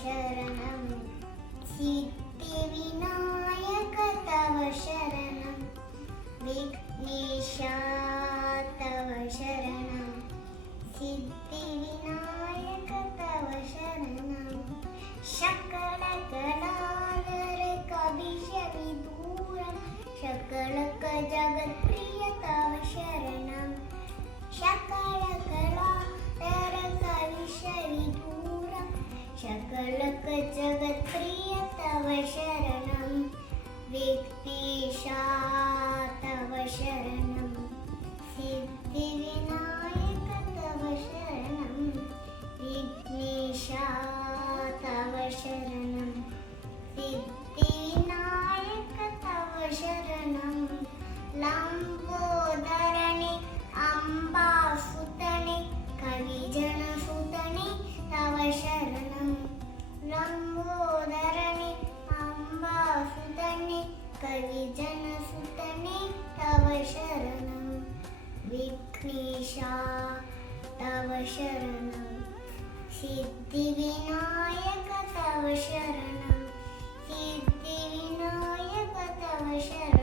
शरणं सिद्धिविनायक तव शरणं विघ्नेशा तव शरणं सिद्धिविनायक तव शरणं शकलकलाधर कविशविदूरं शकलकजगत्प्रिय तव शरणं शकलकलाधर कविशविदूरं शकलकजगत्प्रिय तव शरणं विघ्नेशा तव शरणं सिद्धिविनायक तव शरणं विघ्नेशा तव शरणं सिद्धिविनायक तव शरणं लम्बोदरणे अम्बासुतने कविजनसुतने तव शरणं लम्बोदरणे अम्बासुतने कविजनसुतने तव शरणं विघ्नेशा तव शरणं सिद्धिविनायक तव शरणं सिद्धिविनायक तव शरणं